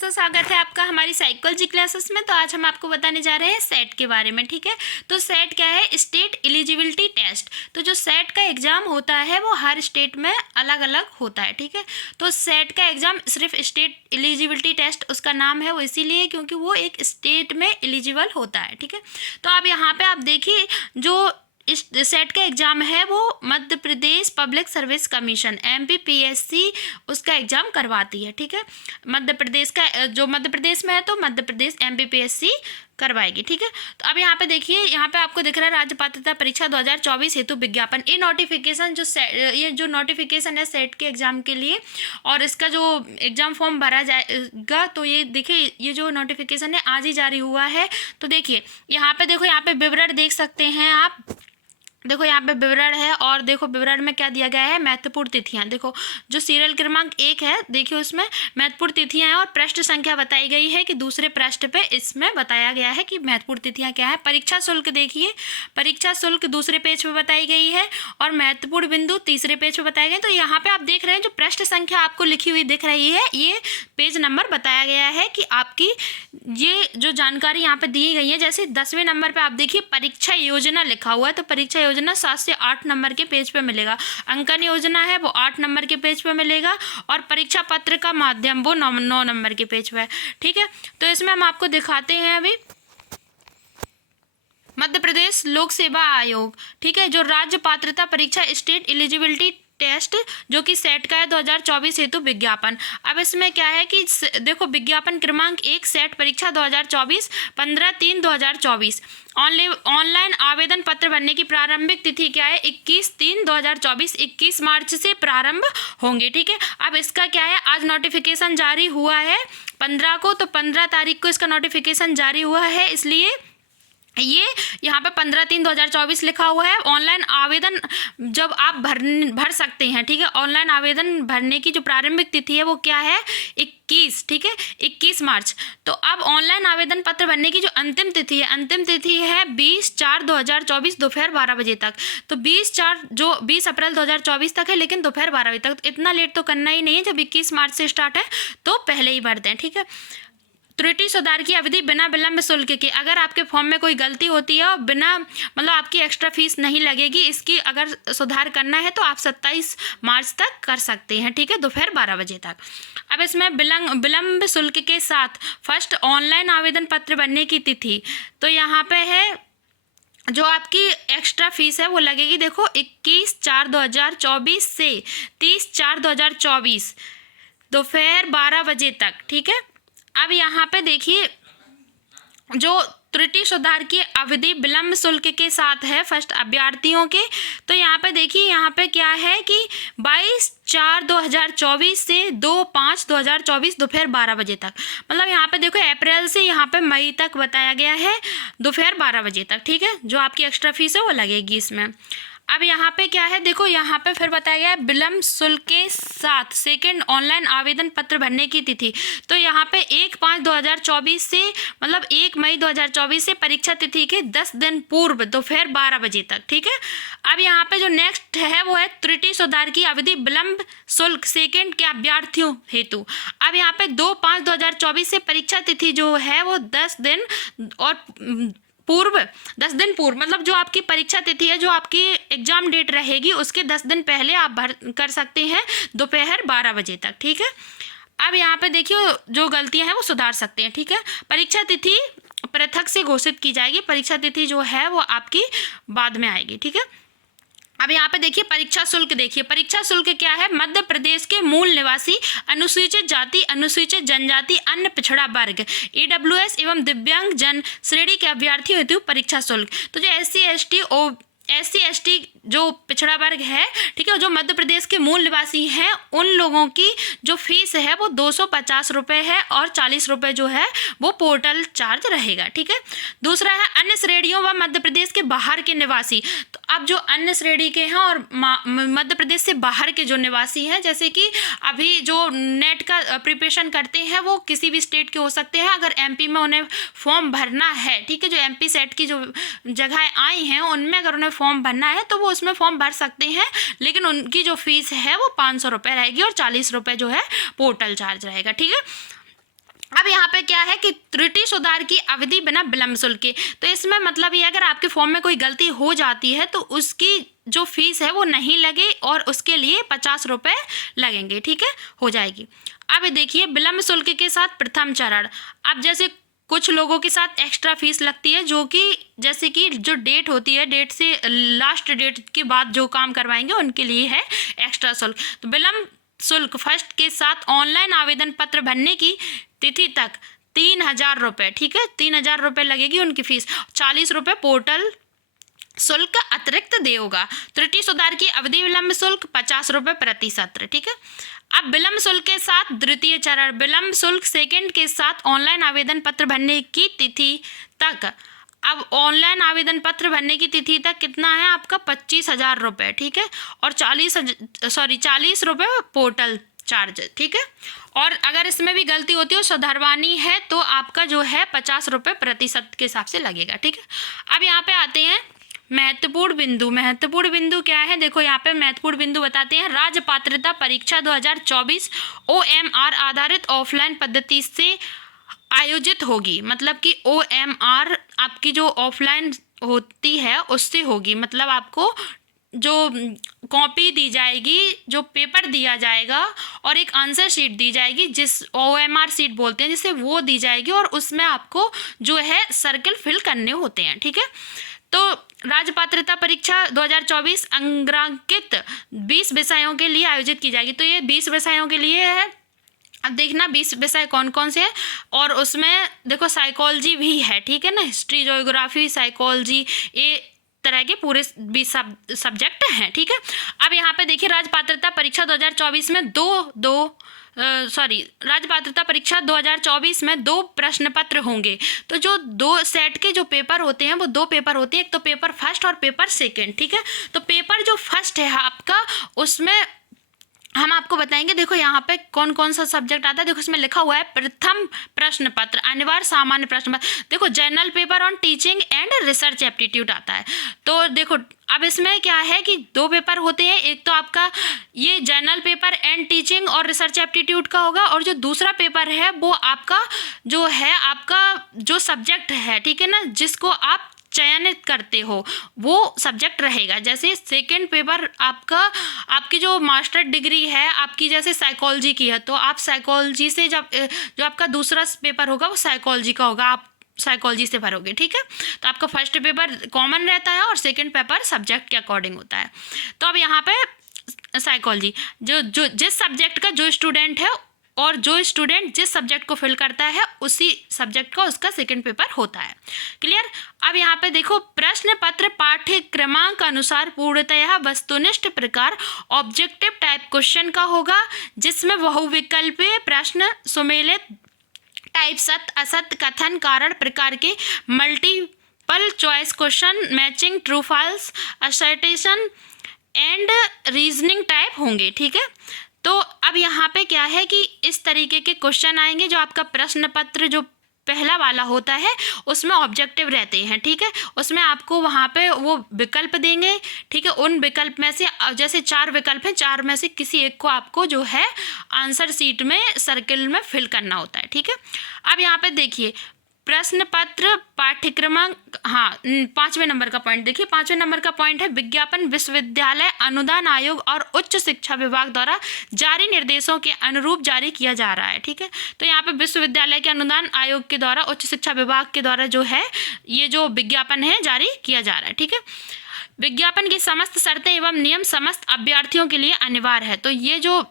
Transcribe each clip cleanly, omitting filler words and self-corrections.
दोस्तों, स्वागत है आपका हमारी साइकोलॉजी क्लासेस में। तो आज हम आपको बताने जा रहे हैं सेट के बारे में। ठीक है, तो सेट क्या है? State eligibility test. तो जो सेट का एग्ज़ाम होता है वो हर स्टेट में अलग अलग होता है। ठीक है, तो सेट का एग्ज़ाम सिर्फ स्टेट एलिजिबिलिटी टेस्ट उसका नाम है वो इसीलिए क्योंकि वो एक स्टेट में एलिजिबल होता है। ठीक है, तो अब यहाँ पे आप देखिए जो इस सेट का एग्ज़ाम है वो Madhya Pradesh public service commission MPPSC उसका एग्ज़ाम करवाती है। ठीक है, मध्य प्रदेश का जो मध्य प्रदेश में है तो मध्य प्रदेश MPPSC करवाएगी। ठीक है, तो अब यहाँ पे देखिए, यहाँ पे आपको दिख रहा है राज्य पात्रता परीक्षा 2024 हेतु विज्ञापन। ये नोटिफिकेशन ये जो नोटिफिकेशन है सेट के एग्ज़ाम के लिए और इसका जो एग्ज़ाम फॉर्म भरा जाएगा तो ये देखिए ये जो नोटिफिकेशन है आज ही जारी हुआ है। तो देखिए यहाँ पे देखो, यहाँ पे विवरण देख सकते हैं आप। देखो यहाँ पे विवरण है और देखो विवरण में क्या दिया गया है, महत्वपूर्ण तिथियाँ। देखो जो सीरियल क्रमांक 1 है, देखिए उसमें महत्वपूर्ण तिथियाँ हैं और पृष्ठ संख्या बताई गई है कि दूसरे पृष्ठ पे इसमें बताया गया है कि महत्वपूर्ण तिथियाँ क्या है। परीक्षा शुल्क देखिए, परीक्षा शुल्क दूसरे पेज पे बताई गई है और महत्वपूर्ण बिंदु तीसरे पेज पे बताए गए। तो यहाँ पे आप देख रहे हैं जो पृष्ठ संख्या आपको लिखी हुई दिख रही है, ये पेज नंबर बताया गया है कि आपकी ये जो जानकारी यहाँ पे दी गई है। जैसे 10वें नंबर पे आप देखिए परीक्षा योजना लिखा हुआ है, तो परीक्षा योजना 7 से 8 नंबर के पेज पे मिलेगा। अंकन योजना है वो 8 नंबर के पेज पे मिलेगा और परीक्षा पत्र का माध्यम वो 9 नंबर के पेज पे है। ठीक है, तो इसमें हम आपको दिखाते हैं अभी मध्य प्रदेश लोक सेवा आयोग। ठीक है, जो राज्य पात्रता परीक्षा स्टेट एलिजिबिलिटी टेस्ट जो कि सेट का है 2024 हेतु विज्ञापन। अब इसमें क्या है कि देखो विज्ञापन क्रमांक 1 सेट परीक्षा 2024 15/3/2024। ऑनलाइन आवेदन पत्र भरने की प्रारंभिक तिथि क्या है? 21/3/2024, 21 मार्च से प्रारंभ होंगे। ठीक है, अब इसका क्या है, आज नोटिफिकेशन जारी हुआ है 15 को, तो 15 तारीख को इसका नोटिफिकेशन जारी हुआ है, इसलिए ये यहाँ पे 15/3/2024 लिखा हुआ है। ऑनलाइन आवेदन जब आप भर सकते हैं। ठीक है, ऑनलाइन आवेदन भरने की जो प्रारंभिक तिथि है वो क्या है? 21। ठीक है, 21 मार्च। तो अब ऑनलाइन आवेदन पत्र भरने की जो अंतिम तिथि है 20/4/2024 दोपहर 12 बजे तक। तो 20 अप्रैल 2024 तक है, लेकिन दोपहर 12 बजे तक। तो इतना लेट तो करना ही नहीं है, जब 21 मार्च से स्टार्ट है तो पहले ही भर दें। ठीक है, त्रुटि सुधार की अवधि बिना विलंब शुल्क के। अगर आपके फॉर्म में कोई गलती होती है और बिना मतलब आपकी एक्स्ट्रा फीस नहीं लगेगी, इसकी अगर सुधार करना है तो आप 27 मार्च तक कर सकते हैं। ठीक है, दोपहर 12 बजे तक। अब इसमें विलंब शुल्क के साथ फर्स्ट ऑनलाइन आवेदन पत्र भरने की तिथि, तो यहाँ पे है जो आपकी एक्स्ट्रा फीस है वो लगेगी। देखो 21/4/2024 से 30/4/2024 दोपहर 12 बजे तक। ठीक है, अब यहाँ पे देखिए जो त्रुटि सुधार की अवधि विलंब शुल्क के साथ है फर्स्ट अभ्यर्थियों के, तो यहाँ पे देखिए यहाँ पे क्या है कि 22/4/2024 से 2/5/2024 दोपहर 12 बजे तक। मतलब यहाँ पे देखो अप्रैल से यहाँ पे मई तक बताया गया है दोपहर 12 बजे तक। ठीक है, जो आपकी एक्स्ट्रा फीस है वो लगेगी इसमें। अब यहाँ पे क्या है, देखो यहाँ पे फिर बताया गया है विलंब शुल्क के साथ सेकंड ऑनलाइन आवेदन पत्र भरने की तिथि। तो यहाँ पे 1/5/2024 से मतलब 1 मई 2024 से परीक्षा तिथि के 10 दिन पूर्व दोपहर 12 बजे तक। ठीक है, अब यहाँ पे जो नेक्स्ट है वो है त्रुटि सुधार की अवधि विलंब शुल्क सेकंड के अभ्यर्थियों हेतु। अब यहाँ पे 2/5/2024 से परीक्षा तिथि जो है वो 10 दिन और 10 दिन पूर्व, मतलब जो आपकी परीक्षा तिथि है, जो आपकी एग्जाम डेट रहेगी उसके 10 दिन पहले आप भर कर सकते हैं दोपहर 12 बजे तक। ठीक है, अब यहाँ पे देखिए जो गलतियां हैं वो सुधार सकते हैं। ठीक है, परीक्षा तिथि पृथक से घोषित की जाएगी, परीक्षा तिथि जो है वो आपकी बाद में आएगी। ठीक है, अब यहाँ पे देखिए परीक्षा शुल्क देखिए, परीक्षा शुल्क क्या है? मध्य प्रदेश के मूल निवासी अनुसूचित जाति, अनुसूचित जनजाति, अन्य पिछड़ा वर्ग, AWS एवं दिव्यांग जन श्रेणी के अभ्यर्थियों हेतु परीक्षा शुल्क। तो जो SC ST जो पिछड़ा वर्ग है, ठीक है, जो मध्य प्रदेश के मूल निवासी हैं उन लोगों की जो फीस है वो 250 रुपये है और 40 रुपये जो है वो पोर्टल चार्ज रहेगा। ठीक है, दूसरा है अन्य श्रेणियों व मध्य प्रदेश के बाहर के निवासी। तो अब जो अन्य श्रेणी के हैं और मध्य प्रदेश से बाहर के जो निवासी हैं, जैसे कि अभी जो नेट का प्रिपरेशन करते हैं वो किसी भी स्टेट के हो सकते हैं, अगर MP में उन्हें फॉर्म भरना है, ठीक है, जो MP सेट की जो जगह आई हैं उनमें अगर उन्हें फॉर्म भरना है तो वो उसमें फॉर्म भर सकते हैं, लेकिन उनकी जो फीस है वो 500 रुपये रहेगी और 40 रुपये जो है पोर्टल चार्ज रहेगा। ठीक है, अब यहाँ पे क्या है कि त्रुटि सुधार की अवधि बिना विलंब शुल्क के, तो इसमें मतलब ये अगर आपके फॉर्म में कोई गलती हो जाती है तो उसकी जो फीस है वो नहीं लगे और उसके लिए 50 रुपये लगेंगे, ठीक है, हो जाएगी। अब देखिए विलंब शुल्क के साथ प्रथम चरण, अब जैसे कुछ लोगों के साथ एक्स्ट्रा फीस लगती है जो कि जैसे कि जो डेट होती है, डेट से लास्ट डेट के बाद जो काम करवाएंगे उनके लिए है एक्स्ट्रा शुल्क। तो विलंब शुल्क फर्स्ट के साथ ऑनलाइन आवेदन पत्र भरने की तिथि तक 3000 रुपये, ठीक है, 3000 रुपये लगेगी उनकी फीस, 40 रुपये पोर्टल शुल्क अतिरिक्त देय होगा। त्रुटि सुधार की अवधि विलंब शुल्क 50 रुपये प्रति सत्र, ठीक है। अब विलंब शुल्क के साथ द्वितीय चरण, विलंब शुल्क सेकंड के साथ ऑनलाइन आवेदन पत्र भरने की तिथि तक, अब ऑनलाइन आवेदन पत्र भरने की तिथि तक कितना है आपका 25,000 रुपये, ठीक है, और 40 रुपये पोर्टल चार्ज, ठीक है। और अगर इसमें भी गलती होती है सुधरवानी है तो आपका जो है 50 रुपये प्रतिशत के हिसाब से लगेगा, ठीक है। अब यहाँ पे आते हैं महत्वपूर्ण बिंदु। महत्वपूर्ण बिंदु क्या है, देखो यहाँ पे महत्वपूर्ण बिंदु बताते हैं। राज्य पात्रता परीक्षा 2024 OMR आधारित ऑफलाइन पद्धति से आयोजित होगी, मतलब कि OMR आपकी जो ऑफलाइन होती है उससे होगी, मतलब आपको जो कॉपी दी जाएगी, जो पेपर दिया जाएगा और एक आंसर शीट दी जाएगी, जिस OMR शीट बोलते हैं, जिसे वो दी जाएगी और उसमें आपको जो है सर्कल फिल करने होते हैं, ठीक है। तो राज्य पात्रता परीक्षा 2024 अंग्रांकित 20 विषयों के लिए आयोजित की जाएगी। तो ये 20 विषयों के लिए है। अब देखना 20 विषय कौन कौन से हैं, और उसमें देखो साइकोलॉजी भी है, ठीक है ना, हिस्ट्री, ज्योग्राफी, साइकोलॉजी, ये तरह के पूरे 20 सब्जेक्ट हैं, ठीक है। अब यहाँ पे देखिए राज्य पात्रता परीक्षा 2024 में राज्य पात्रता परीक्षा 2024 में 2 प्रश्न पत्र होंगे। तो जो 2 सेट के जो पेपर होते हैं वो 2 पेपर होते हैं, एक तो पेपर फर्स्ट और पेपर सेकंड, ठीक है। तो पेपर जो फर्स्ट है आपका, उसमें हम आपको बताएंगे, देखो यहाँ पे कौन कौन सा सब्जेक्ट आता है। देखो इसमें लिखा हुआ है प्रथम प्रश्न पत्र अनिवार्य सामान्य प्रश्न पत्र, देखो general paper on teaching and research aptitude आता है। तो देखो अब इसमें क्या है कि 2 पेपर होते हैं, एक तो आपका ये जनरल पेपर एंड टीचिंग और रिसर्च एप्टीट्यूड का होगा, और जो दूसरा पेपर है वो आपका जो है आपका जो सब्जेक्ट है, ठीक है ना, जिसको आप चयनित करते हो वो सब्जेक्ट रहेगा। जैसे सेकंड पेपर आपकी जो मास्टर डिग्री है आपकी जैसे साइकोलॉजी की है, तो आप साइकोलॉजी से जब जो आपका दूसरा पेपर होगा वो साइकोलॉजी का होगा, आप साइकोलॉजी से भरोगे, ठीक है। तो आपका फर्स्ट पेपर कॉमन रहता है और सेकंड पेपर सब्जेक्ट के अकॉर्डिंग होता है। तो अब यहाँ पे साइकोलॉजी जो जिस सब्जेक्ट का जो स्टूडेंट है और जो स्टूडेंट जिस सब्जेक्ट को फिल करता है उसी सब्जेक्ट का उसका सेकंड पेपर होता है, क्लियर। अब यहाँ पे देखो प्रश्न पत्र पाठ्यक्रमांक अनुसार पूर्णतः वस्तुनिष्ठ प्रकार ऑब्जेक्टिव टाइप क्वेश्चन का होगा, जिसमें बहुविकल्पीय प्रश्न, सुमेलित टाइप, सत्य असत्य, कथन, कारण प्रकार के multiple choice question, matching, true false, assertion and reasoning type होंगे, ठीक है। तो अब यहाँ पे क्या है कि इस तरीके के क्वेश्चन आएंगे। जो आपका प्रश्न पत्र जो पहला वाला होता है उसमें ऑब्जेक्टिव रहते हैं, ठीक है, उसमें आपको वहाँ पे वो विकल्प देंगे, ठीक है। उन विकल्प में से जैसे 4 विकल्प हैं, 4 में से किसी एक को आपको जो है आंसर शीट में सर्किल में फिल करना होता है, ठीक है। अब यहाँ पे देखिए प्रश्न पत्र पाठ्यक्रमांक, 5वें नंबर का पॉइंट देखिए, 5वें नंबर का पॉइंट है विज्ञापन विश्वविद्यालय अनुदान आयोग और उच्च शिक्षा विभाग द्वारा जारी निर्देशों के अनुरूप जारी किया जा रहा है, ठीक है। तो यहाँ पे विश्वविद्यालय के अनुदान आयोग के द्वारा, उच्च शिक्षा विभाग के द्वारा जो है ये जो विज्ञापन है जारी किया जा रहा है, ठीक है। विज्ञापन की समस्त शर्तें एवं नियम समस्त अभ्यर्थियों के लिए अनिवार्य है। तो ये जो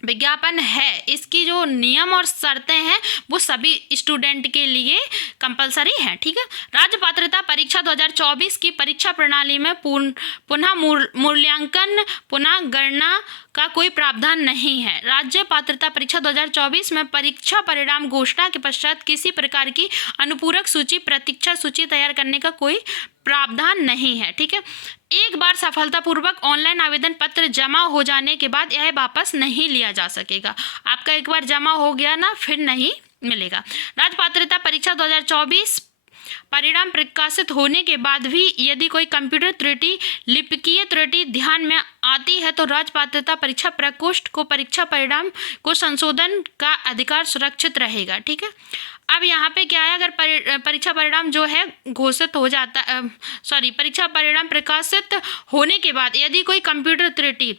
विज्ञापन है इसकी जो नियम और शर्तें हैं वो सभी स्टूडेंट के लिए कंपलसरी हैं, ठीक है। राज्य पात्रता परीक्षा 2024 की परीक्षा प्रणाली में पुनः मूल्यांकन, पुनः गणना का कोई प्रावधान नहीं है। राज्य पात्रता परीक्षा 2024 में परीक्षा परिणाम घोषणा के पश्चात किसी प्रकार की अनुपूरक सूची, प्रतीक्षा सूची तैयार करने का कोई प्रावधान नहीं है, ठीक है। एक बार सफलतापूर्वक ऑनलाइन आवेदन पत्र जमा हो जाने के बाद यह वापस नहीं लिया जा सकेगा। आपका एक बार जमा हो गया ना, फिर नहीं मिलेगा। राज्य पात्रता परीक्षा 2024 परिणाम प्रकाशित होने के बाद भी यदि कोई कंप्यूटर त्रुटि, लिपिकीय त्रुटि ध्यान में आती है तो राज्य पात्रता परीक्षा प्रकोष्ठ को परीक्षा परिणाम को संशोधन का अधिकार सुरक्षित रहेगा। ठीक है, अब यहाँ पे क्या है, अगर परीक्षा परिणाम जो है घोषित हो जाता परीक्षा परिणाम प्रकाशित होने के बाद यदि कोई कंप्यूटर त्रुटि,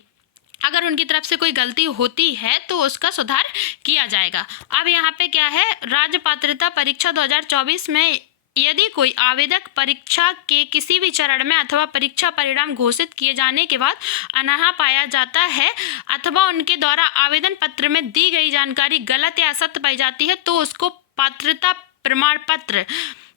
अगर उनकी तरफ से कोई गलती होती है तो उसका सुधार किया जाएगा। अब यहाँ पे क्या है, राज्य पात्रता परीक्षा 2024 में यदि कोई आवेदक परीक्षा के किसी भी चरण में अथवा परीक्षा परिणाम घोषित किए जाने के बाद अनर्ह पाया जाता है अथवा उनके द्वारा आवेदन पत्र में दी गई जानकारी गलत या असत्य पाई जाती है तो उसको पात्रता प्रमाण पत्र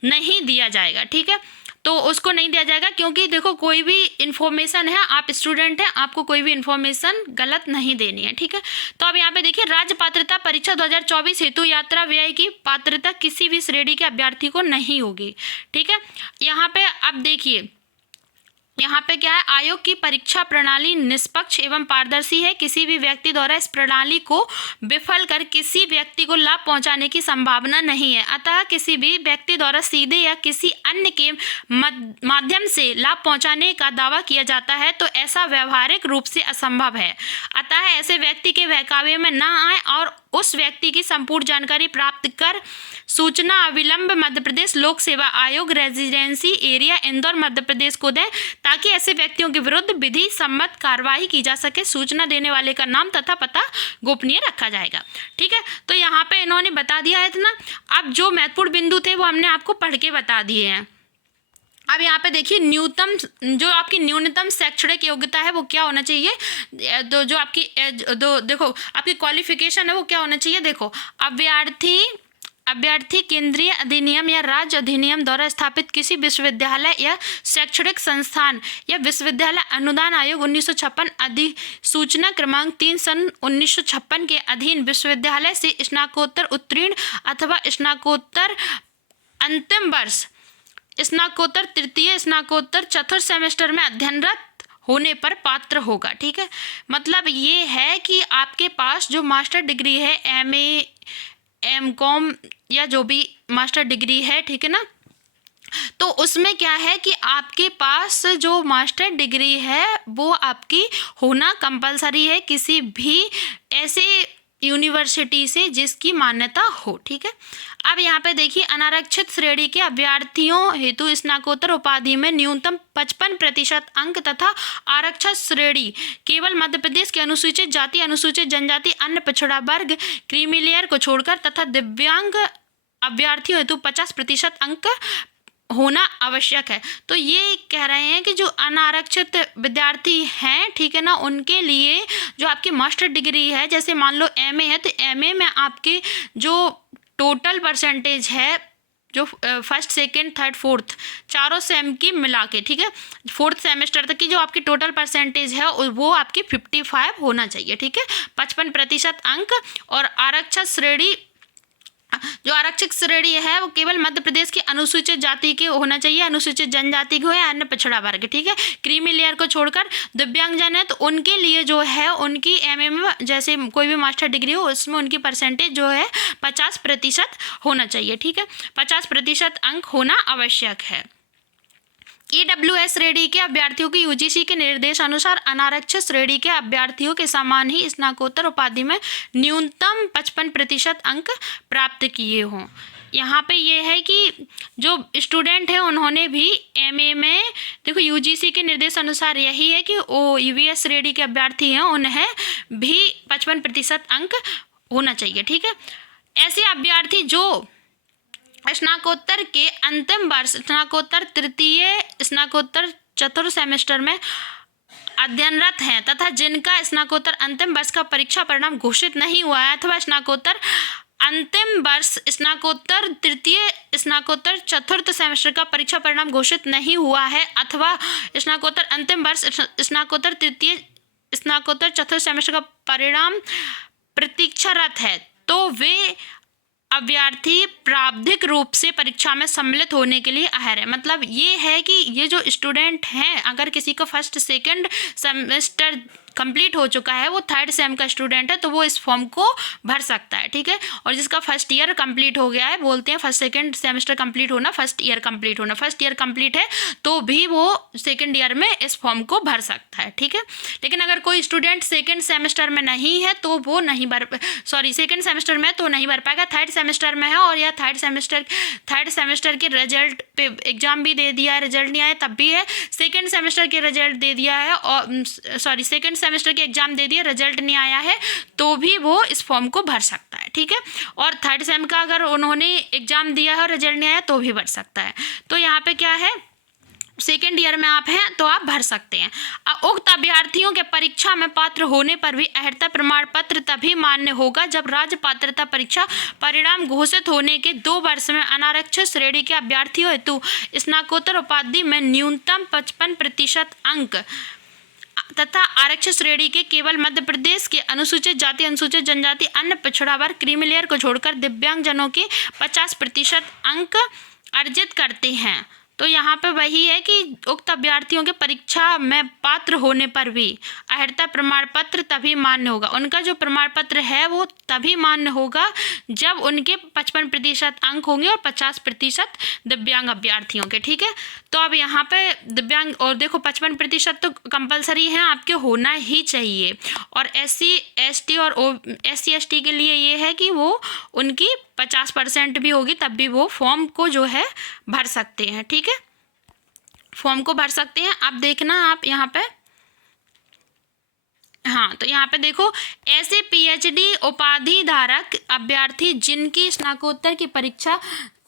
नहीं दिया जाएगा। ठीक है, तो उसको नहीं दिया जाएगा, क्योंकि देखो कोई भी इन्फॉर्मेशन है, आप स्टूडेंट हैं, आपको कोई भी इन्फॉर्मेशन गलत नहीं देनी है। ठीक है, तो अब यहाँ पे देखिए, राज्य पात्रता परीक्षा 2024 हेतु यात्रा व्यय की पात्रता किसी भी श्रेणी के अभ्यर्थी को नहीं होगी। ठीक है, यहाँ पे अब देखिए, यहाँ पे क्या है, आयोग की परीक्षा प्रणाली निष्पक्ष एवं पारदर्शी है। किसी भी व्यक्ति द्वारा इस प्रणाली को विफल कर किसी व्यक्ति को लाभ पहुंचाने की संभावना नहीं है। अतः किसी भी व्यक्ति द्वारा सीधे या किसी अन्य के माध्यम से लाभ पहुंचाने का दावा किया जाता है तो ऐसा व्यवहारिक रूप से असंभव है। अतः ऐसे व्यक्ति के बहकावे में न आए और उस व्यक्ति की संपूर्ण जानकारी प्राप्त कर सूचना अविलंब मध्य प्रदेश लोक सेवा आयोग रेजिडेंसी एरिया इंदौर मध्य प्रदेश को दें ताकि ऐसे व्यक्तियों के विरुद्ध विधि सम्मत कार्रवाई की जा सके। सूचना देने वाले का नाम तथा पता गोपनीय रखा जाएगा। ठीक है, तो यहाँ पे इन्होंने बता दिया है ना। अब जो महत्वपूर्ण बिंदु थे वो हमने आपको पढ़ के बता दिए हैं। अब यहाँ पे देखिए, जो आपकी न्यूनतम शैक्षणिक योग्यता है वो क्या होना चाहिए, तो जो आपकी देखो आपकी क्वालिफिकेशन है वो क्या होना चाहिए। देखो, अभ्यर्थी केंद्रीय अधिनियम या राज्य अधिनियम द्वारा स्थापित किसी विश्वविद्यालय या शैक्षणिक संस्थान या विश्वविद्यालय अनुदान आयोग 1956 अधिसूचना क्रमांक 3 सन 1956 के अधीन विश्वविद्यालय से स्नातकोत्तर उत्तीर्ण अथवा स्नातकोत्तर अंतिम वर्ष, स्नातकोत्तर तृतीय, स्नातकोत्तर चतुर्थ सेमेस्टर में अध्ययनरत होने पर पात्र होगा। ठीक है, मतलब ये है कि आपके पास जो मास्टर डिग्री है, MA MCOM या जो भी मास्टर डिग्री है, ठीक है ना, तो उसमें क्या है कि आपके पास जो मास्टर डिग्री है वो आपकी होना कंपलसरी है किसी भी ऐसे यूनिवर्सिटी से जिसकी मान्यता हो। ठीक है, अब यहाँ पे देखिए, अनारक्षित श्रेणी के अभ्यर्थियों हेतु स्नातकोत्तर उपाधि में न्यूनतम 55% अंक तथा आरक्षित श्रेणी केवल मध्य प्रदेश के अनुसूचित जाति, अनुसूचित जनजाति, अन्य पिछड़ा वर्ग, क्रीमी लेयर को छोड़कर तथा दिव्यांग अभ्यर्थियों हेतु 50% अंक होना आवश्यक है। तो ये कह रहे हैं कि जो अनारक्षित विद्यार्थी हैं, ठीक है ना, उनके लिए जो आपकी मास्टर डिग्री है, जैसे मान लो MA है, तो MA में आपके जो टोटल परसेंटेज है, जो फर्स्ट सेकंड थर्ड फोर्थ चारों सेम की मिला के, ठीक है, फोर्थ सेमेस्टर तक की जो आपकी टोटल परसेंटेज है वो आपकी 55 होना चाहिए। ठीक है, 55% अंक। और आरक्षित श्रेणी, जो आरक्षित श्रेणी है वो केवल मध्य प्रदेश की अनुसूचित जाति के होना चाहिए, अनुसूचित जनजाति को या अन्य पिछड़ा वर्ग। ठीक है, क्रीमी लेयर को छोड़कर दिव्यांगजन है तो उनके लिए जो है उनकी MA में जैसे कोई भी मास्टर डिग्री हो उसमें उनकी परसेंटेज जो है 50% होना चाहिए। ठीक है, 50% अंक होना आवश्यक है। EWS श्रेणी के अभ्यर्थियों की UGC के निर्देशानुसार अनारक्षित श्रेणी के अभ्यर्थियों के समान ही स्नातकोत्तर उपाधि में न्यूनतम 55% अंक प्राप्त किए हों। यहाँ पे ये है कि जो स्टूडेंट हैं उन्होंने भी MA में, देखो UGC के निर्देशानुसार यही है कि EWS श्रेणी के अभ्यर्थी हैं उन्हें भी 55% अंक होना चाहिए। ठीक है, ऐसे अभ्यर्थी जो स्नातकोत्तर के अंतिम वर्ष, स्नातकोत्तर तृतीय, स्नातकोत्तर चतुर्थ सेमेस्टर में अध्ययनरत हैं तथा जिनका स्नातकोत्तर अंतिम वर्ष का परीक्षा परिणाम घोषित नहीं हुआ है अथवा स्नातकोत्तर अंतिम वर्ष, स्नातकोत्तर तृतीय, स्नातकोत्तर चतुर्थ सेमेस्टर का परीक्षा परिणाम घोषित नहीं हुआ है अथवा स्नातकोत्तर अंतिम वर्ष, स्नातकोत्तर तृतीय, स्नातकोत्तर चतुर्थ सेमेस्टर का परिणाम प्रतीक्षारत है, तो वे अभ्यर्थी प्रावधिक रूप से परीक्षा में सम्मिलित होने के लिए अहर है। मतलब ये है कि ये जो स्टूडेंट हैं, अगर किसी को फर्स्ट सेकंड सेमेस्टर कंप्लीट हो चुका है, वो थर्ड सेम का स्टूडेंट है, तो वो इस फॉर्म को भर सकता है, ठीक है। और जिसका फर्स्ट ईयर कंप्लीट हो गया है, बोलते हैं फर्स्ट सेकंड सेमेस्टर कंप्लीट होना, फर्स्ट ईयर कंप्लीट होना, फर्स्ट ईयर कंप्लीट है तो भी वो सेकंड ईयर में इस फॉर्म को भर सकता है, ठीक है। लेकिन अगर कोई स्टूडेंट सेकंड सेमेस्टर में नहीं है तो वो नहीं भर, सॉरी सेकंड सेमेस्टर में तो नहीं भर पाएगा, थर्ड सेमेस्टर में है और या थर्ड सेमेस्टर के रिजल्ट पे एग्जाम भी दे दिया है, रिजल्ट नहीं आया तब भी है, सेकंड सेमेस्टर के रिजल्ट दे दिया है और सॉरी सेकंड सेमेस्टर के एग्जाम दे दिया, रिजल्ट नहीं आया है तो भी वो इस फॉर्म को भर सकता है, ठीक है। और थर्ड सेम का अगर उन्होंने एग्जाम दिया है और रिजल्ट नहीं आया तो भी भर सकता है। तो यहाँ पे क्या है, सेकेंड ईयर में आप हैं तो आप भर सकते हैं। उक्त अभ्यर्थियों के परीक्षा में पात्र होने पर भी अर्हता प्रमाण पत्र तभी मान्य होगा जब राज्य पात्रता परीक्षा परिणाम घोषित होने के 2 वर्ष में अनारक्षित श्रेणी के अभ्यर्थियों हेतु स्नातकोत्तर उपाधि में न्यूनतम 55% अंक तथा आरक्षित श्रेणी के केवल मध्य प्रदेश के अनुसूचित जाति, अनुसूचित जनजाति, अन्य पिछड़ा वर्ग, क्रीमी लेयर को छोड़कर दिव्यांगजनों के 50% अंक अर्जित करते हैं। तो यहाँ पे वही है कि उक्त अभ्यर्थियों के परीक्षा में पात्र होने पर भी अर्हता प्रमाण पत्र तभी मान्य होगा, उनका जो प्रमाण पत्र है वो तभी मान्य होगा जब उनके 55% अंक होंगे और 50% दिव्यांग अभ्यर्थियों के, ठीक है। तो अब यहाँ पे दिव्यांग और देखो 55% तो कंपलसरी है, आपके होना ही चाहिए। और SC ST और SC ST के लिए ये है कि वो उनकी 50% भी होगी तब भी वो फॉर्म को जो है भर सकते हैं, ठीक है, फॉर्म को भर सकते हैं। अब देखना आप यहाँ पे, हाँ तो यहाँ पे देखो, ऐसे PhD उपाधि धारक अभ्यर्थी जिनकी स्नातकोत्तर की परीक्षा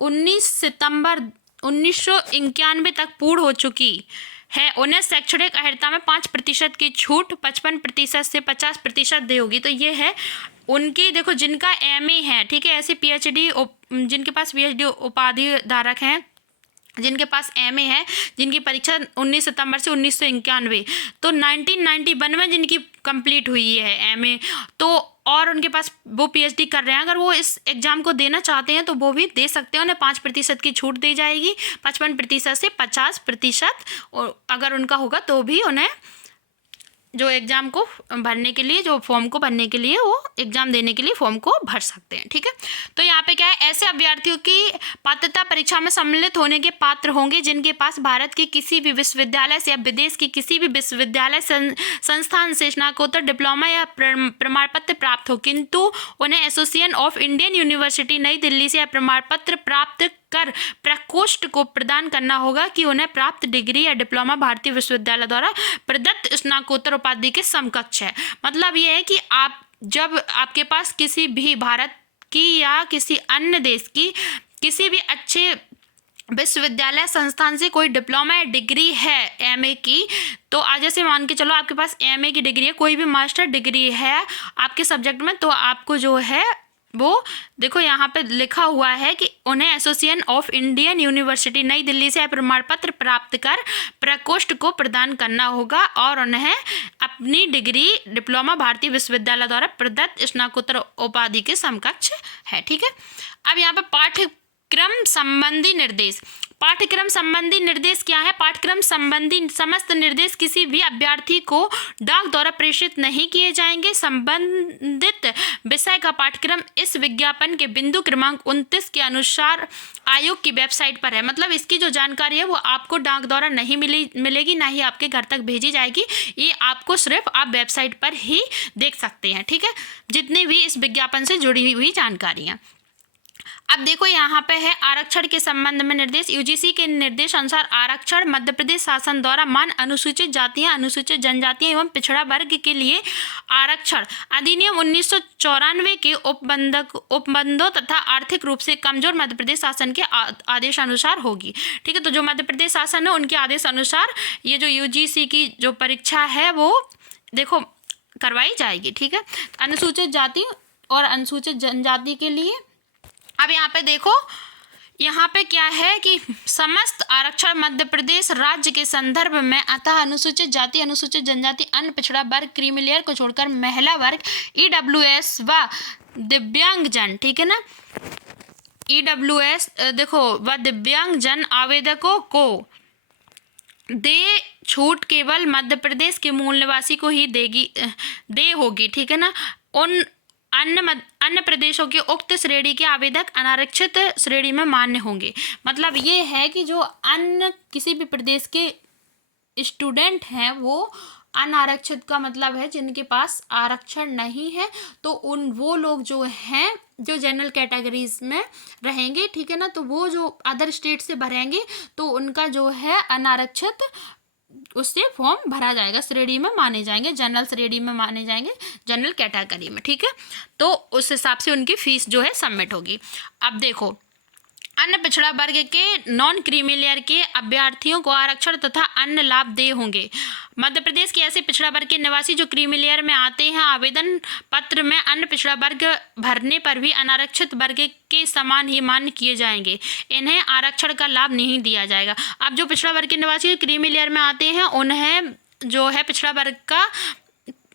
19 सितंबर 1991 तक पूर्ण हो चुकी है, उन्हें शैक्षणिक अर्हता में 5% की छूट 55% से 50% दी होगी। तो ये है उनकी, देखो जिनका MA है, ठीक है, ऐसे PhD जिनके पास PhD उपाधि धारक हैं, जिनके पास MA है, जिनकी परीक्षा 19 सितंबर से 1991, तो 1991 में जिनकी कंप्लीट हुई है MA, तो और उनके पास वो PhD कर रहे हैं, अगर वो इस एग्ज़ाम को देना चाहते हैं तो वो भी दे सकते हैं, उन्हें 5% की छूट दी जाएगी, 55% से 50%, और अगर उनका होगा तो भी उन्हें जो एग्ज़ाम को भरने के लिए, जो फॉर्म को भरने के लिए, वो एग्ज़ाम देने के लिए फॉर्म को भर सकते हैं, ठीक है। तो यहाँ पे क्या है, ऐसे अभ्यर्थियों की पात्रता परीक्षा में सम्मिलित होने के पात्र होंगे जिनके पास भारत के किसी भी विश्वविद्यालय से या विदेश की किसी भी विश्वविद्यालय संस्थान से स्नातकोत्तर डिप्लोमा या प्रमाण पत्र प्राप्त हो, किंतु उन्हें एसोसिएशन ऑफ इंडियन यूनिवर्सिटी नई दिल्ली से प्रमाण पत्र प्राप्त कर प्रकोष्ठ को प्रदान करना होगा कि उन्हें प्राप्त डिग्री या डिप्लोमा भारतीय विश्वविद्यालय द्वारा प्रदत्त स्नातकोत्तर उपाधि के समकक्ष है। मतलब ये है कि आप जब आपके पास किसी भी भारत की या किसी अन्य देश की किसी भी अच्छे विश्वविद्यालय संस्थान से कोई डिप्लोमा या डिग्री है MA की, तो आज जैसे मान के चलो आपके पास MA की डिग्री है, कोई भी मास्टर डिग्री है आपके सब्जेक्ट में, तो आपको जो है वो देखो यहाँ पे लिखा हुआ है कि उन्हें एसोसिएशन ऑफ इंडियन यूनिवर्सिटी नई दिल्ली से प्रमाण पत्र प्राप्त कर प्रकोष्ठ को प्रदान करना होगा और उन्हें अपनी डिग्री डिप्लोमा भारतीय विश्वविद्यालय द्वारा प्रदत्त स्नातकोत्तर उपाधि के समकक्ष है, ठीक है। अब यहाँ पे पाठ्यक्रम संबंधी निर्देश, पाठ्यक्रम संबंधी निर्देश क्या है, पाठ्यक्रम संबंधी समस्त निर्देश किसी भी अभ्यर्थी को डाक द्वारा प्रेषित नहीं किए जाएंगे। संबंधित विषय का पाठ्यक्रम इस विज्ञापन के बिंदु क्रमांक 29 के अनुसार आयोग की वेबसाइट पर है। मतलब इसकी जो जानकारी है वो आपको डाक द्वारा नहीं मिलेगी, ना ही आपके घर तक भेजी जाएगी, ये आपको सिर्फ आप वेबसाइट पर ही देख सकते हैं, ठीक है, जितनी भी इस विज्ञापन से जुड़ी हुई जानकारियाँ। अब देखो यहाँ पे है आरक्षण के संबंध में निर्देश। UGC के निर्देश अनुसार आरक्षण मध्य प्रदेश शासन द्वारा मान अनुसूचित जातियाँ, अनुसूचित जनजातियाँ एवं पिछड़ा वर्ग के लिए आरक्षण अधिनियम 1994 के उपबंधों तथा आर्थिक रूप से कमजोर मध्य प्रदेश शासन के आदेश अनुसार होगी, ठीक है। तो जो मध्य प्रदेश शासन है उनके आदेश अनुसार ये जो UGC की जो परीक्षा है वो देखो करवाई जाएगी, ठीक है, अनुसूचित जाति और अनुसूचित जनजाति के लिए। अब यहाँ पे देखो, यहाँ पे क्या है कि समस्त आरक्षण मध्य प्रदेश राज्य के संदर्भ में अतः अनुसूचित जाति, अनुसूचित जनजाति, अन्य पिछड़ा वर्ग, क्रीमी लेयर को छोड़कर महिला वर्ग, EWS व दिव्यांगजन, ठीक है ना, EWS देखो व दिव्यांगजन आवेदकों को दे छूट केवल मध्य प्रदेश के मूल निवासी को ही दे होगी, ठीक है ना। उन अन्य प्रदेशों के उक्त श्रेणी के आवेदक अनारक्षित श्रेणी में मान्य होंगे। मतलब ये है कि जो अन्य किसी भी प्रदेश के स्टूडेंट हैं वो अनारक्षित का मतलब है जिनके पास आरक्षण नहीं है, तो वो लोग जो हैं जो जनरल कैटेगरीज में रहेंगे, ठीक है ना, तो वो जो अदर स्टेट से भरेंगे तो उनका जो है अनारक्षित उससे फॉर्म भरा जाएगा, श्रेणी में माने जाएंगे, जनरल श्रेणी में माने जाएंगे, जनरल कैटेगरी में, ठीक है। तो उस हिसाब से उनकी फीस जो है सबमिट होगी। अब देखो, अन्य पिछड़ा वर्ग के नॉन क्रीमी लेयर के अभ्यर्थियों को आरक्षण तथा अन्य लाभ दे होंगे। मध्य प्रदेश के ऐसे पिछड़ा वर्ग के निवासी जो क्रीमी लेयर में आते हैं, आवेदन पत्र में अन्य पिछड़ा वर्ग भरने पर भी अनारक्षित वर्ग के समान ही मान्य किए जाएंगे। इन्हें आरक्षण का लाभ नहीं दिया जाएगा। अब जो पिछड़ा वर्ग के निवासी क्रीमी लेयर में आते हैं उन्हें जो है पिछड़ा वर्ग का,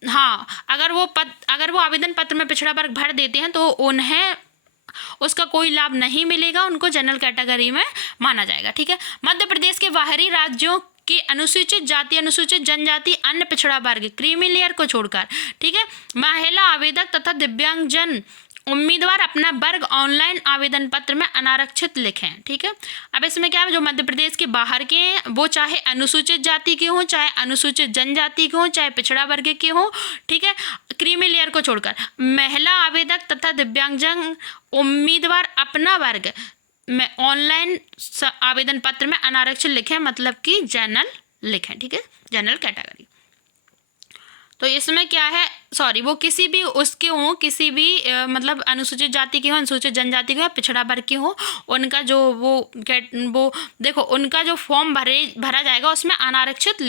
हाँ, अगर वो आवेदन पत्र में पिछड़ा वर्ग भर देते हैं तो उन्हें उसका कोई लाभ नहीं मिलेगा, उनको जनरल कैटेगरी में माना जाएगा, ठीक है। मध्य प्रदेश के बाहरी राज्यों के अनुसूचित जाति, अनुसूचित जनजाति, अन्य पिछड़ा वर्ग क्रीमी लेयर को छोड़कर, ठीक है, महिला आवेदक तथा दिव्यांगजन उम्मीदवार अपना वर्ग ऑनलाइन आवेदन पत्र में अनारक्षित लिखें, ठीक है। अब इसमें क्या है, जो मध्य प्रदेश के बाहर के हैं वो चाहे अनुसूचित जाति के हों, चाहे अनुसूचित जनजाति के हों, चाहे पिछड़ा वर्ग के हों, ठीक है, क्रीमी लेयर को छोड़कर महिला आवेदक तथा दिव्यांगजन उम्मीदवार अपना वर्ग में ऑनलाइन आवेदन पत्र में अनारक्षित लिखें, मतलब कि जनरल लिखें, ठीक है, जनरल कैटेगरी। तो इसमें क्या है, सॉरी, वो किसी भी उसके हों, किसी भी मतलब अनुसूचित जाति के हों, अनुसूचित जनजाति के हों, पिछड़ा वर्ग के हों, उनका जो वो देखो उनका जो फॉर्म भरा जाएगा उसमें अनारक्षित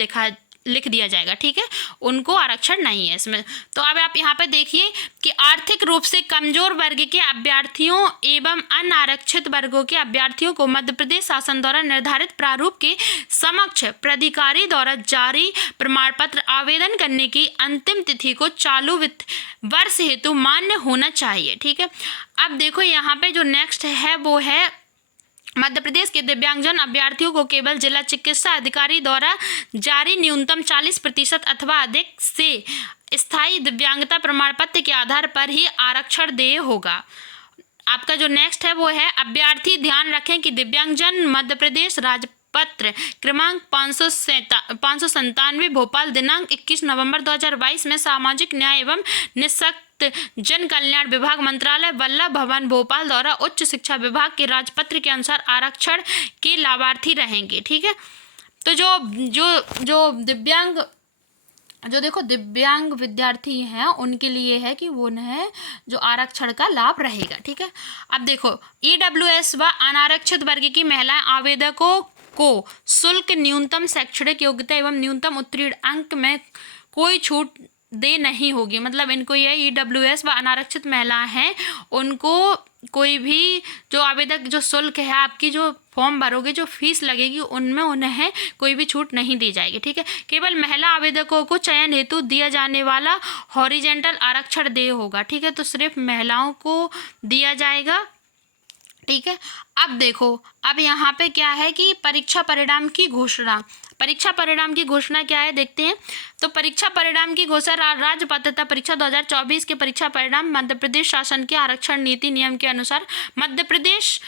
लिख दिया जाएगा, ठीक है, उनको आरक्षण नहीं है इसमें। तो अब आप यहाँ पे देखिए कि आर्थिक रूप से कमजोर वर्ग के अभ्यर्थियों एवं अनारक्षित वर्गों के अभ्यर्थियों को मध्य प्रदेश शासन द्वारा निर्धारित प्रारूप के समक्ष प्राधिकारी द्वारा जारी प्रमाण पत्र आवेदन करने की अंतिम तिथि को चालू वित्त वर्ष हेतु मान्य होना चाहिए, ठीक है। अब देखो यहाँ पे जो नेक्स्ट है वो है मध्य प्रदेश के दिव्यांगजन अभ्यर्थियों को केवल जिला चिकित्सा अधिकारी द्वारा जारी न्यूनतम 40% अथवा अधिक से स्थायी दिव्यांगता प्रमाण पत्र के आधार पर ही आरक्षण देय होगा। आपका जो नेक्स्ट है वो है, अभ्यर्थी ध्यान रखें कि दिव्यांगजन मध्य प्रदेश राजपत्र क्रमांक 597 भोपाल दिनांक 21 नवंबर 2022 में सामाजिक न्याय एवं निःशक्त जन कल्याण विभाग मंत्रालय वल्लभ भवन भोपाल द्वारा उच्च शिक्षा विभाग के राजपत्र के अनुसार आरक्षण के लाभार्थी रहेंगे, ठीक है। तो जो दिव्यांग विद्यार्थी हैं उनके लिए है कि वो उन्हें जो आरक्षण का लाभ रहेगा, ठीक है। अब देखो, EWS व अनारक्षित वर्ग की महिला आवेदकों को शुल्क, न्यूनतम शैक्षणिक योग्यता एवं न्यूनतम उत्तीर्ण अंक में कोई छूट दे नहीं होगी। मतलब इनको ये EWS व अनारक्षित महिला हैं उनको कोई भी जो आवेदक जो शुल्क है, आपकी जो फॉर्म भरोगे जो फीस लगेगी उनमें उन्हें कोई भी छूट नहीं दी जाएगी, ठीक है। केवल महिला आवेदकों को चयन हेतु दिया जाने वाला हॉरिजेंटल आरक्षण देय होगा, ठीक है, तो सिर्फ महिलाओं को दिया जाएगा, ठीक है। अब देखो, अब यहाँ पे क्या है कि परीक्षा परिणाम की घोषणा, परीक्षा परिणाम की घोषणा क्या है देखते हैं। तो परीक्षा परिणाम की घोषणा राज्य पात्रता परीक्षा 2024 के परीक्षा परिणाम मध्य प्रदेश शासन के आरक्षण नीति नियम के अनुसार मध्य प्रदेश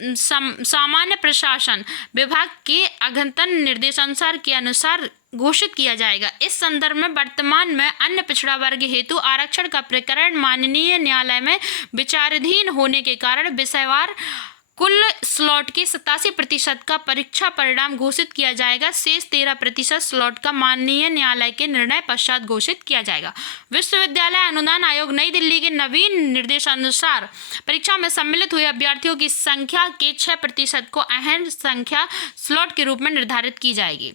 सामान्य प्रशासन विभाग के अद्यतन निर्देशानुसार के अनुसार घोषित किया जाएगा। इस संदर्भ में वर्तमान में अन्य पिछड़ा वर्ग हेतु आरक्षण का प्रकरण माननीय न्यायालय में विचाराधीन होने के कारण विषयवार कुल स्लॉट के 87% का परीक्षा परिणाम घोषित किया जाएगा। शेष 13% स्लॉट का माननीय न्यायालय के निर्णय पश्चात घोषित किया जाएगा। विश्वविद्यालय अनुदान आयोग नई दिल्ली के नवीन निर्देशानुसार परीक्षा में सम्मिलित हुए अभ्यर्थियों की संख्या के 6% को अहम संख्या स्लॉट के रूप में निर्धारित की जाएगी।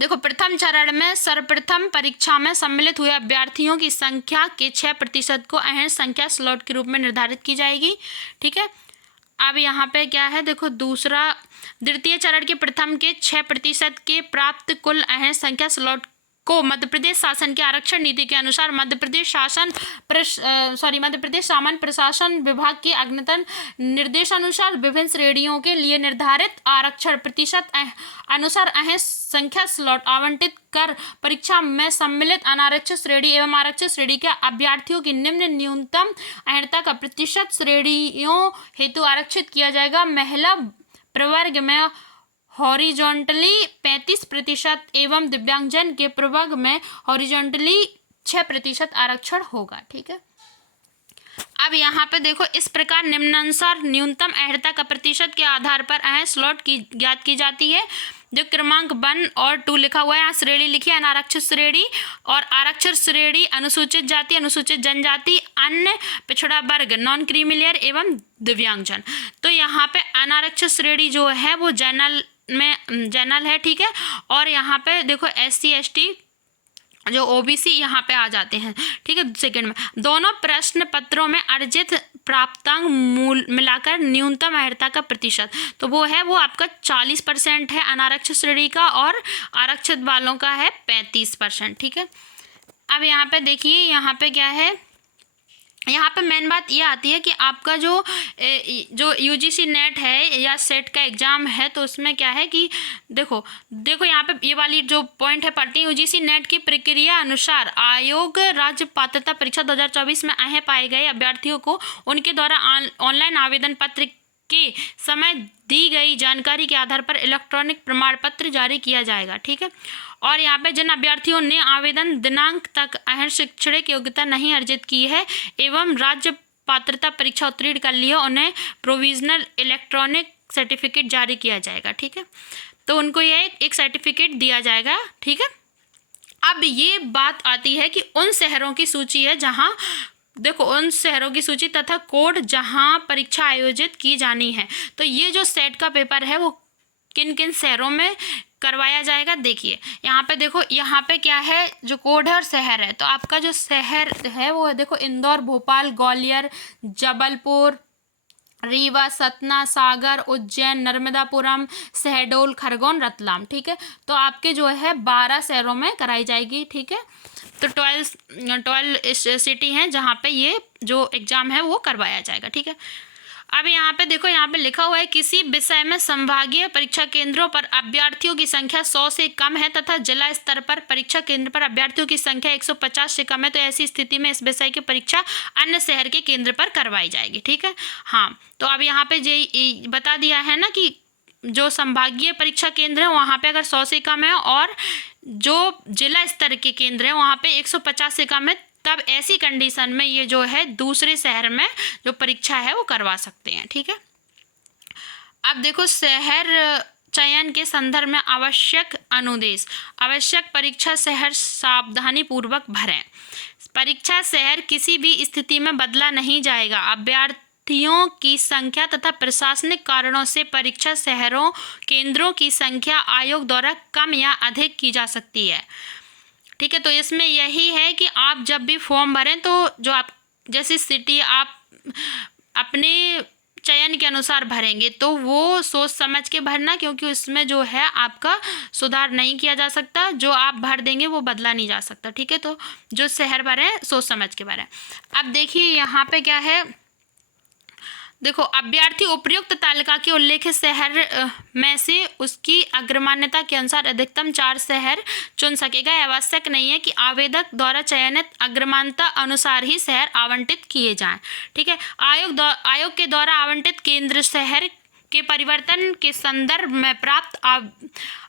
देखो, प्रथम चरण में सर्वप्रथम परीक्षा में सम्मिलित हुए अभ्यर्थियों की संख्या के 6% को अहम संख्या स्लॉट के रूप में निर्धारित की जाएगी, ठीक है। अब यहाँ पे क्या है, देखो, द्वितीय चरण के प्रथम के 6% के प्राप्त कुल अहम संख्या स्लॉट को मध्य प्रदेश शासन के आरक्षण नीति के अनुसार मध्य प्रदेश सामान्य प्रशासन विभाग के अद्यतन निर्देशानुसार विभिन्न श्रेणियों के लिए निर्धारित आरक्षण प्रतिशत अनुसार संख्या स्लॉट आवंटित कर परीक्षा में सम्मिलित अनारक्षित श्रेणी एवं आरक्षित श्रेणी के अभ्यर्थियों की निम्न न्यूनतम अर्हता का प्रतिशत श्रेणियों हेतु आरक्षित किया जाएगा। महिला प्रवर्ग में हॉरिजॉन्टली 35% एवं दिव्यांगजन के प्रवर्ग में हॉरिजॉन्टली 6% आरक्षण होगा। ठीक है, अब यहाँ पे देखो इस प्रकार निम्नानुसार न्यूनतम अर्हता का प्रतिशत के आधार पर स्लॉट की ज्ञात की जाती है। जो क्रमांक 1 और 2 लिखा हुआ है, यहाँ श्रेणी लिखी है अनारक्षित श्रेणी और आरक्षित श्रेणी अनुसूचित जाति, अनुसूचित जनजाति, अन्य पिछड़ा वर्ग, नॉन क्रीमी लेयर एवं दिव्यांगजन। तो यहाँ पे अनारक्षित श्रेणी जो है वो जनरल है। ठीक है, और यहाँ पे देखो SC ST जो OBC यहाँ पे आ जाते हैं। ठीक है, सेकंड में दोनों प्रश्न पत्रों में अर्जित प्राप्तांक मूल मिलाकर न्यूनतम अर्हता का प्रतिशत तो वो आपका 40% है अनारक्षित श्रेणी का और आरक्षित वालों का है 35%। ठीक है, अब यहाँ पे देखिए यहाँ पे क्या है, यहाँ पे मेन बात ये आती है कि आपका जो UGC नेट है या सेट का एग्ज़ाम है तो उसमें क्या है कि देखो यहाँ पे ये वाली जो पॉइंट है पढ़ती है। UGC नेट की प्रक्रिया अनुसार आयोग राज्य पात्रता परीक्षा 2024 में पाए गए अभ्यर्थियों को उनके द्वारा ऑनलाइन आवेदन पत्र के समय दी गई जानकारी के आधार पर इलेक्ट्रॉनिक प्रमाण पत्र जारी किया जाएगा। ठीक है, और यहाँ पे जिन अभ्यर्थियों ने आवेदन दिनांक तक अहम शैक्षणिक योग्यता नहीं अर्जित की है एवं राज्य पात्रता परीक्षा उत्तीर्ण कर ली है उन्हें प्रोविजनल इलेक्ट्रॉनिक सर्टिफिकेट जारी किया जाएगा। ठीक है, तो उनको यह एक सर्टिफिकेट दिया जाएगा। ठीक है, अब ये बात आती है कि उन शहरों की सूची है जहाँ देखो उन शहरों की सूची तथा कोड जहां परीक्षा आयोजित की जानी है। तो ये जो सेट का पेपर है वो किन किन शहरों में करवाया जाएगा। देखिए यहाँ पे देखो, यहाँ पे क्या है जो कोड है और शहर है। तो आपका जो शहर है वो देखो इंदौर, भोपाल, ग्वालियर, जबलपुर, रीवा, सतना, सागर, उज्जैन, नर्मदापुरम, शहडोल, खरगोन, रतलाम। ठीक है, तो आपके जो है 12 शहरों में कराई जाएगी। ठीक है, तो 12 सिटी हैं जहाँ पे ये जो एग्ज़ाम है वो करवाया जाएगा। ठीक है, अब यहाँ पे देखो यहाँ पे लिखा हुआ है किसी विषय में संभागीय परीक्षा केंद्रों पर अभ्यर्थियों की संख्या 100 से कम है तथा जिला स्तर पर परीक्षा केंद्र पर अभ्यर्थियों की संख्या 150 से कम है तो ऐसी स्थिति में इस विषय की परीक्षा अन्य शहर के केंद्र पर करवाई जाएगी। ठीक है, हाँ, तो अब यहाँ पे जो बता दिया है ना कि जो संभागीय परीक्षा केंद्र है वहाँ पे अगर 100 से कम है और जो जिला स्तर के केंद्र है वहाँ पे 150 से कम है, तब ऐसी कंडीशन में ये जो है दूसरे शहर में जो परीक्षा है वो करवा सकते हैं। ठीक है, अब देखो शहर चयन के संदर्भ में आवश्यक अनुदेश। आवश्यक परीक्षा शहर सावधानी पूर्वक भरें। परीक्षा शहर किसी भी स्थिति में बदला नहीं जाएगा। अभ्यर्थियों की संख्या तथा प्रशासनिक कारणों से परीक्षा शहरों केंद्रों की संख्या आयोग द्वारा कम या अधिक की जा सकती है। ठीक है, तो इसमें यही है कि आप जब भी फॉर्म भरें तो जो आप जैसी सिटी आप अपने चयन के अनुसार भरेंगे तो वो सोच समझ के भरना, क्योंकि उसमें जो है आपका सुधार नहीं किया जा सकता। जो आप भर देंगे वो बदला नहीं जा सकता। ठीक है, तो जो शहर भरें सोच समझ के भरें। अब देखिए यहाँ पे क्या है, देखो अभ्यर्थी उपयुक्त तालिका के उल्लेखित शहर में से उसकी अग्रमान्यता के अनुसार अधिकतम 4 शहर चुन सकेगा। आवश्यक नहीं है कि आवेदक द्वारा चयनित अग्रमान्यता अनुसार ही शहर आवंटित किए जाएं। ठीक है, आयोग के द्वारा आवंटित केंद्र शहर के परिवर्तन के संदर्भ में प्राप्त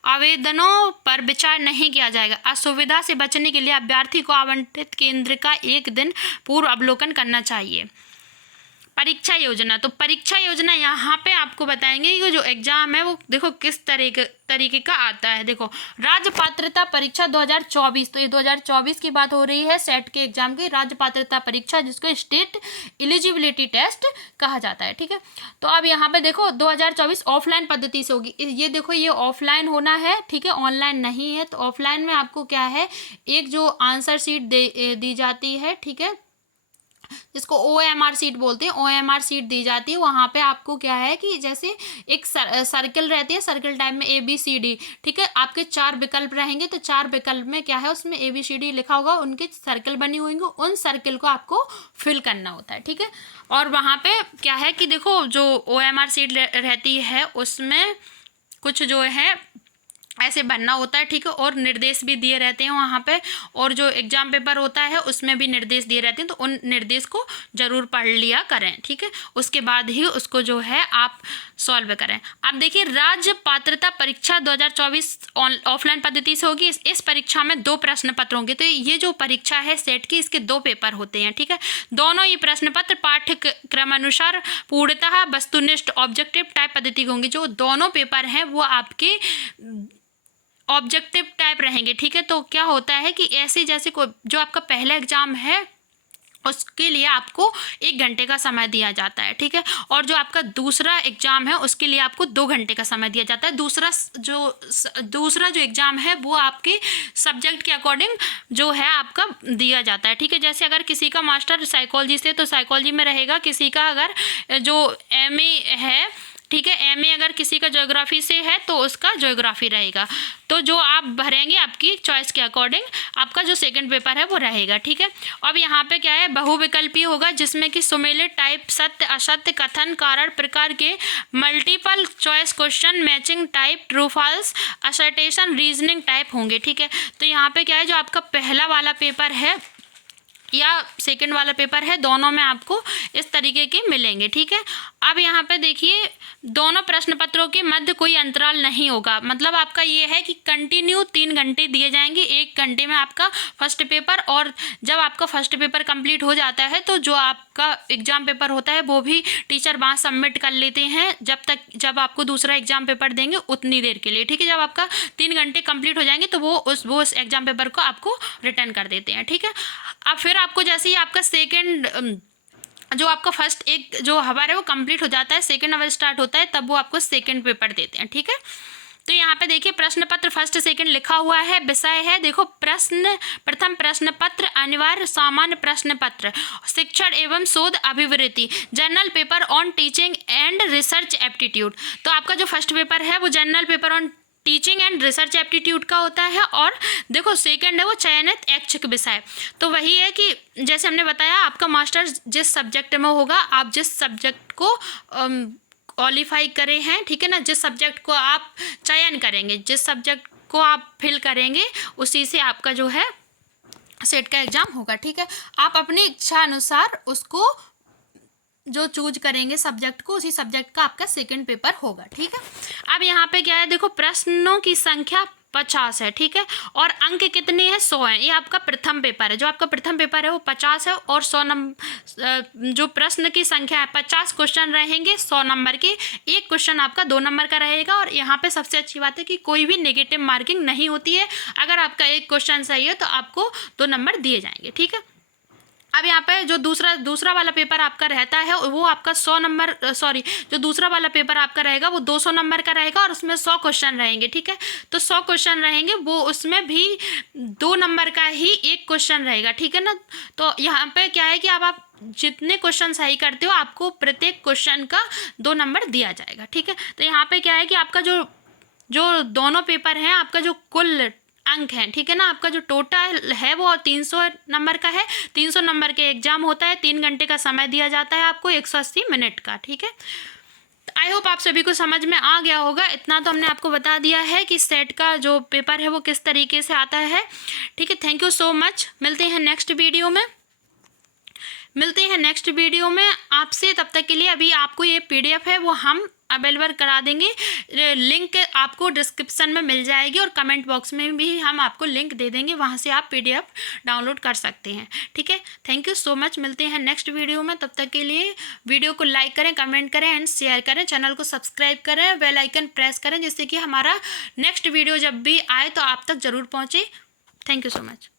आवेदनों पर विचार नहीं किया जाएगा। असुविधा से बचने के लिए अभ्यर्थी को आवंटित केंद्र का एक दिन पूर्व अवलोकन करना चाहिए। परीक्षा योजना, तो परीक्षा योजना यहाँ पे आपको बताएंगे कि जो एग्ज़ाम है वो देखो किस तरीके का आता है। देखो राज्य पात्रता परीक्षा 2024, तो ये 2024 की बात हो रही है सेट के एग्जाम की। राज्य पात्रता परीक्षा जिसको स्टेट एलिजिबिलिटी टेस्ट कहा जाता है। ठीक है, तो अब यहाँ पे देखो 2024 ऑफलाइन पद्धति से होगी। ये देखो ये ऑफलाइन होना है। ठीक है, ऑनलाइन नहीं है। तो ऑफलाइन में आपको क्या है, एक जो आंसर शीट दी जाती है। ठीक है, जिसको OMR सीट बोलते हैं, OMR सीट दी जाती है। वहाँ पे आपको क्या है कि जैसे एक सर्कल रहती है, सर्कल टाइप में ABCD, ठीक है, आपके 4 विकल्प रहेंगे, तो 4 विकल्प में क्या है उसमें ABCD लिखा होगा, उनके सर्कल बनी हुई होंगी, उन सर्कल को आपको फिल करना होता है, ठीक है। और वहाँ पे क्या है कि देखो जो OMR सीट रहती है उसमें कुछ जो है ऐसे बनना होता है, ठीक है, और निर्देश भी दिए रहते हैं वहाँ पे, और जो एग्जाम पेपर होता है उसमें भी निर्देश दिए रहते हैं, तो उन निर्देश को ज़रूर पढ़ लिया करें, ठीक है, उसके बाद ही उसको जो है आप सॉल्व करें। अब देखिए राज्य पात्रता परीक्षा 2024 ऑफलाइन पद्धति से होगी। इस परीक्षा में 2 प्रश्न पत्र होंगे। तो ये जो परीक्षा है सेट की, इसके 2 पेपर होते हैं, ठीक है। दोनों ही प्रश्न पत्र पाठ्यक्रमानुसार पूर्णतः वस्तुनिष्ठ ऑब्जेक्टिव टाइप पद्धति के होंगे। जो दोनों पेपर हैं वो आपके ऑब्जेक्टिव टाइप रहेंगे, ठीक है। तो क्या होता है कि ऐसे जैसे जो आपका पहला एग्जाम है उसके लिए आपको 1 घंटे का समय दिया जाता है, ठीक है, और जो आपका दूसरा एग्जाम है उसके लिए आपको 2 घंटे का समय दिया जाता है। दूसरा जो एग्जाम है वो आपके सब्जेक्ट के अकॉर्डिंग जो है आपका दिया जाता है, ठीक है। जैसे अगर किसी का मास्टर साइकोलॉजी से तो साइकोलॉजी में रहेगा, किसी का अगर जो MA है, ठीक है, MA अगर किसी का ज्योग्राफी से है तो उसका ज्योग्राफी रहेगा। तो जो आप भरेंगे आपकी चॉइस के अकॉर्डिंग आपका जो सेकंड पेपर है वो रहेगा, ठीक है। अब यहाँ पे क्या है, बहुविकल्पीय होगा जिसमें कि सुमेलित टाइप, सत्य असत्य, कथन, कारण प्रकार के multiple choice question, matching type, true false, assertion, reasoning type होंगे, ठीक है। तो यहाँ पे क्या है, जो आपका पहला वाला पेपर है या सेकंड वाला पेपर है, दोनों में आपको इस तरीके के मिलेंगे, ठीक है। अब यहाँ पे देखिए दोनों प्रश्न पत्रों के मध्य कोई अंतराल नहीं होगा। मतलब आपका ये है कि कंटिन्यू 3 घंटे दिए जाएंगे, 1 घंटे में आपका फर्स्ट पेपर, और जब आपका फर्स्ट पेपर कंप्लीट हो जाता है तो जो आपका एग्जाम पेपर होता है वो भी टीचर वहाँ सबमिट कर लेते हैं जब आपको दूसरा एग्जाम पेपर देंगे उतनी देर के लिए, ठीक है। जब आपका 3 घंटे कंप्लीट हो जाएंगे तो वो उस एग्जाम पेपर को आपको रिटर्न कर देते हैं, ठीक है। अब फिर आपको जैसे ही आपका सेकेंड जो आपका फर्स्ट एक जो हवर है वो कंप्लीट हो जाता है, सेकेंड हवर स्टार्ट होता है, तब वो आपको सेकेंड पेपर देते हैं, ठीक है। तो यहाँ पे देखिए प्रश्न पत्र फर्स्ट सेकंड लिखा हुआ है। विषय है देखो प्रथम प्रश्न पत्र अनिवार्य सामान्य प्रश्न पत्र, शिक्षण एवं शोध अभिवृत्ति, general paper on teaching and research aptitude. तो आपका जो फर्स्ट पेपर है वो general paper on teaching and research aptitude का होता है, और देखो सेकंड है वो चयनित ऐच्छिक विषय। तो वही है कि जैसे हमने बताया आपका मास्टर्स जिस सब्जेक्ट में होगा, आप जिस सब्जेक्ट को क्वालिफाई करे हैं, ठीक है ना, जिस सब्जेक्ट को आप चयन करेंगे, जिस सब्जेक्ट को आप फिल करेंगे उसी से आपका जो है सेट का एग्जाम होगा, ठीक है। आप अपनी इच्छा अनुसार उसको जो चूज करेंगे सब्जेक्ट को, उसी सब्जेक्ट का आपका सेकंड पेपर होगा, ठीक है। अब यहाँ पे क्या है देखो प्रश्नों की संख्या 50 है, ठीक है, और अंक कितने हैं 100 है। ये आपका प्रथम पेपर है, जो आपका प्रथम पेपर है वो 50 है, और 100 नंबर जो प्रश्न की संख्या है 50 क्वेश्चन रहेंगे 100 नंबर के, एक क्वेश्चन आपका 2 नंबर का रहेगा। और यहाँ पे सबसे अच्छी बात है कि कोई भी नेगेटिव मार्किंग नहीं होती है। अगर आपका एक क्वेश्चन सही है तो आपको 2 नंबर दिए जाएंगे, ठीक है। अब यहाँ पे जो दूसरा वाला पेपर आपका रहता है वो आपका 100 नंबर जो दूसरा वाला पेपर आपका रहेगा वो 200 नंबर का रहेगा, और उसमें 100 क्वेश्चन रहेंगे, ठीक है। तो 100 क्वेश्चन रहेंगे, वो उसमें भी 2 नंबर का ही एक क्वेश्चन रहेगा, ठीक है ना। तो यहाँ पे क्या है कि अब आप जितने क्वेश्चन सही करते हो आपको प्रत्येक क्वेश्चन का 2 नंबर दिया जाएगा, ठीक है। तो यहाँ पे क्या है कि आपका जो दोनों पेपर हैं आपका जो कुल अंक हैं, ठीक है ना, आपका जो टोटल है वो 300 नंबर का है। 300 नंबर के एग्जाम होता है, 3 घंटे का समय दिया जाता है आपको, 180 मिनट का, ठीक है। आई होप आप सभी को समझ में आ गया होगा। इतना तो हमने आपको बता दिया है कि सेट का जो पेपर है वो किस तरीके से आता है, ठीक है। Thank you so much. मिलते हैं नेक्स्ट वीडियो में आपसे। तब तक के लिए अभी आपको ये PDF है वो हम अवेलेबल करा देंगे, लिंक आपको डिस्क्रिप्शन में मिल जाएगी, और कमेंट बॉक्स में भी हम आपको लिंक दे देंगे, वहाँ से आप PDF डाउनलोड कर सकते हैं, ठीक है। Thank you so much. मिलते हैं नेक्स्ट वीडियो में। तब तक के लिए वीडियो को लाइक करें, कमेंट करें एंड शेयर करें, चैनल को सब्सक्राइब करें, बेल आइकन प्रेस करें, जिससे कि हमारा नेक्स्ट वीडियो जब भी आए तो आप तक ज़रूर पहुँचे। Thank you so much.